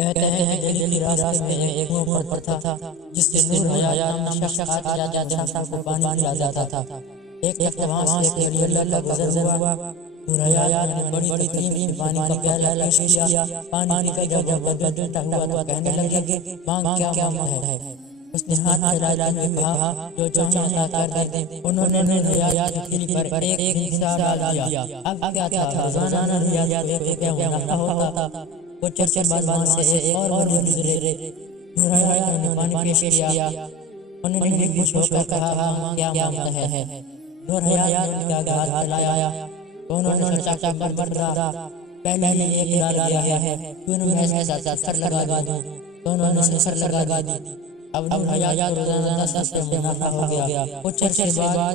کہتے ہیں کہ دل کی راستے میں ایک نور پڑتا تھا جس سے نور حیا نام شخص آتا جاتا کو پانی پلا جاتا تھا۔ ایک وہاں سے ایک اللہ کا گزر ہوا۔ نور حیا نے بڑی تکلیف پانی کا پیالہ پیش کیا۔ پانی کا جب بدلتا ہوا تو کہنے لگے مانگ کیا مانگتا ہے۔ اس نے ہاتھ ہلا کے کہا جو چاہیں عطا کر دیں۔ انہوں نے نور حیا کی دل پر ایک حصہ ڈال دیا۔ اب کیا تھا روزانہ نور حیا دیتے کیا ہونا ہوتا۔ وہ چرچر بازمان سے ایک اور گزرے۔ نور حیا نے پانی پیش کیا۔ انہوں نے بھی خوش ہو کر کہا کیا مانگتا ہے۔ نور حیا نے ہاتھ لایا تو انہوں نے چاچا پر بردہ پہلے ہی ایک ڈال دیا ہے، تو انہوں نے ایسا سر لگا دوں تو انہوں نے سر لگا دی۔ اب نور حیا روزانہ 10 روپے منافع ہو گیا۔ کچھ عرصے بعد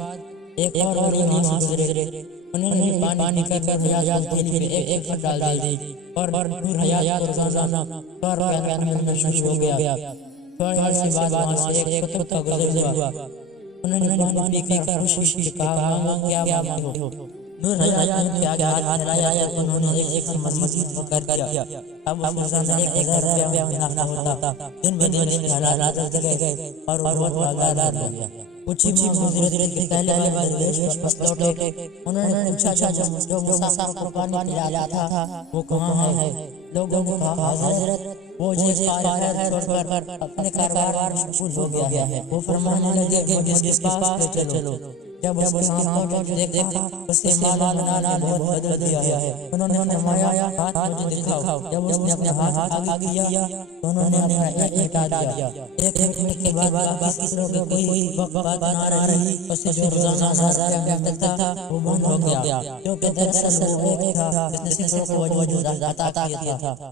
ایک اور وہاں گزرے۔ انہوں نے پانی کی نور حیا کی دل میں ایک ڈال دی اور نور حیا روزانہ 100 روپے ملنا شروع ہو گیا۔ تھوڑے عرصے بعد وہاں سے ایک کتا گزر ہوا۔ انہوں نے پانی پی کر خوشی سے کہا کیا مانگتے ہو۔ نور حیا نے ہاتھ لایا تو انہوں نے ایک مزید کر دیا۔ اب روزانہ 1000 روپے منافع ہوتا۔ دن بہ دن حالات بدل گئے اور وہ بہت آزاد ہو گیا۔ کچھ ہی گزرے کے پہلے بار دیش واپس لوٹے۔ انہوں نے پوچھا جو مسافر کو پانی پلاتا تھا وہ کہاں ہے؟ لوگوں نے کہا حضرت وہ جس پہاڑ چھوڑ کر اپنے کاروبار میں مشغول ہو گیا ہے۔ وہ فرمانے لگے کہ جس کے پاس چلو۔ جب اس کے پہنچے دیکھا اس کے مال بہت بدل گیا ہے۔ انہوں نے فرمایا ہاتھ مجھے دکھاؤ۔ جب اس نے اپنے ہاتھ آگے کیا تو انہوں نے ایک ہٹا دیا۔ ایک منٹ کے بعد کسی طرح کوئی بات نہ رہی۔ اس سے جو روزانہ 1000 روپے ملتا تھا وہ بند ہو گیا، کیونکہ دراصل وہ ایک تھا جس نے صرف وجود عطا کیا تھا۔